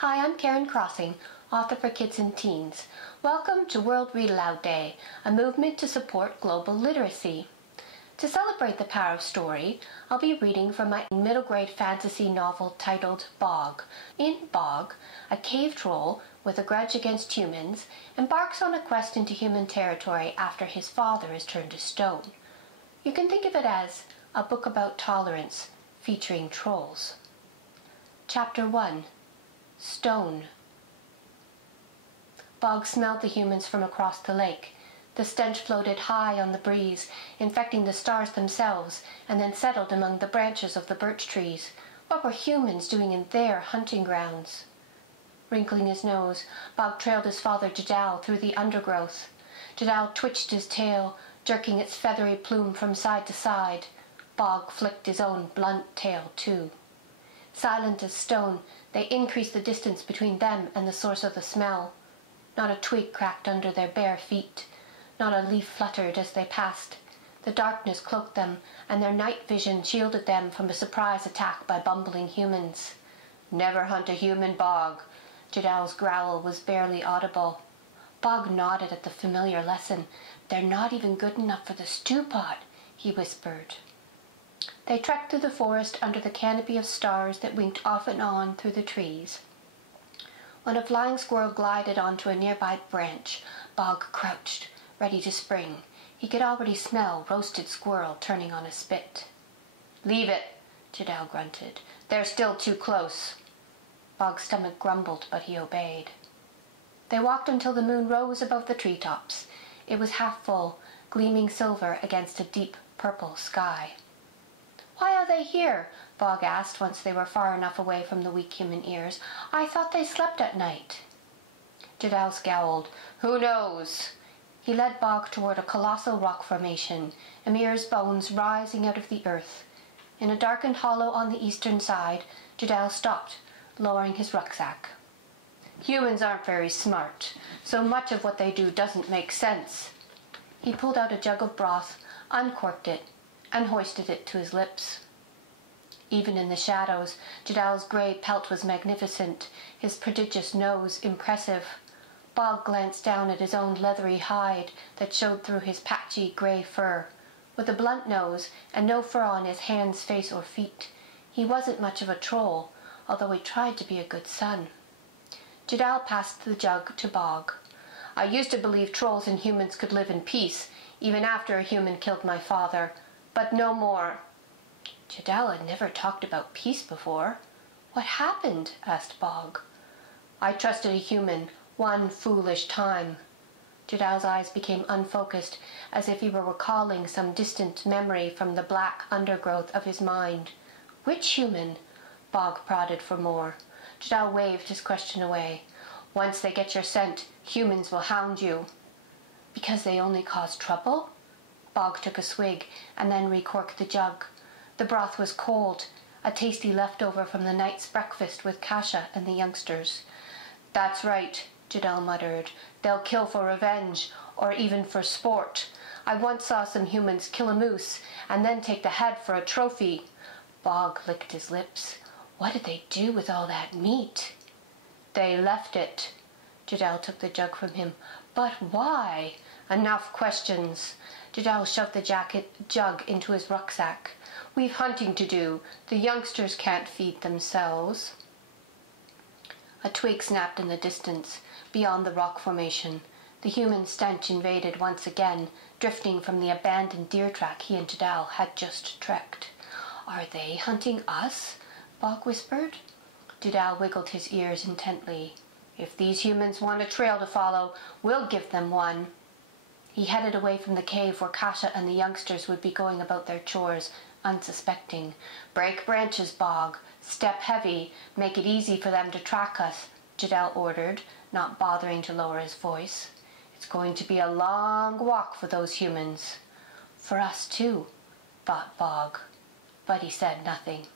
Hi, I'm Karen Krossing, author for kids and teens. Welcome to World Read Aloud Day, a movement to support global literacy. To celebrate the power of story, I'll be reading from my middle grade fantasy novel titled Bog. In Bog, a cave troll with a grudge against humans embarks on a quest into human territory after his father is turned to stone. You can think of it as a book about tolerance featuring trolls. Chapter 1. Stone. Bog smelled the humans from across the lake. The stench floated high on the breeze, infecting the stars themselves, and then settled among the branches of the birch trees. What were humans doing in their hunting grounds? Wrinkling his nose, Bog trailed his father Jadal through the undergrowth. Jadal twitched his tail, jerking its feathery plume from side to side. Bog flicked his own blunt tail too. Silent as stone, they increased the distance between them and the source of the smell. Not a twig cracked under their bare feet. Not a leaf fluttered as they passed. The darkness cloaked them, and their night vision shielded them from a surprise attack by bumbling humans. "Never hunt a human, Bog." Jadal's growl was barely audible. Bog nodded at the familiar lesson. "They're not even good enough for the stew pot," he whispered. They trekked through the forest under the canopy of stars that winked off and on through the trees. When a flying squirrel glided onto a nearby branch, Bog crouched, ready to spring. He could already smell roasted squirrel turning on a spit. "Leave it," Jadal grunted. "They're still too close." Bog's stomach grumbled, but he obeyed. They walked until the moon rose above the treetops. It was half full, gleaming silver against a deep purple sky. "Why are they here?" Bog asked once they were far enough away from the weak human ears. "I thought they slept at night." Jadal scowled. "Who knows?" He led Bog toward a colossal rock formation, Emir's bones rising out of the earth. In a darkened hollow on the eastern side, Jadal stopped, lowering his rucksack. "Humans aren't very smart, so much of what they do doesn't make sense." He pulled out a jug of broth, uncorked it, and hoisted it to his lips. Even in the shadows, Jadal's grey pelt was magnificent, his prodigious nose impressive. Bog glanced down at his own leathery hide that showed through his patchy grey fur. With a blunt nose and no fur on his hands, face, or feet, he wasn't much of a troll, although he tried to be a good son. Jadal passed the jug to Bog. "I used to believe trolls and humans could live in peace, even after a human killed my father. But no more." Jadal had never talked about peace before. "What happened?" asked Bog. "I trusted a human one foolish time." Jadal's eyes became unfocused, as if he were recalling some distant memory from the black undergrowth of his mind. "Which human?" Bog prodded for more. Jadal waved his question away. "Once they get your scent, humans will hound you." "Because they only cause trouble?" Bog took a swig and then recorked the jug. The broth was cold, a tasty leftover from the night's breakfast with Kasha and the youngsters. "That's right," Jadal muttered. "They'll kill for revenge, or even for sport. I once saw some humans kill a moose and then take the head for a trophy." Bog licked his lips. What did they do with all that meat? "They left it." Jadal took the jug from him. "But why?" "Enough questions." Jadal shoved the jug into his rucksack. "We've hunting to do. The youngsters can't feed themselves." A twig snapped in the distance, beyond the rock formation. The human stench invaded once again, drifting from the abandoned deer track he and Jadal had just trekked. "Are they hunting us?" Bog whispered. Jadal wiggled his ears intently. "If these humans want a trail to follow, we'll give them one." He headed away from the cave where Kasha and the youngsters would be going about their chores, unsuspecting. "Break branches, Bog. Step heavy. Make it easy for them to track us," Jadal ordered, not bothering to lower his voice. "It's going to be a long walk for those humans." "For us too," thought Bog. But he said nothing.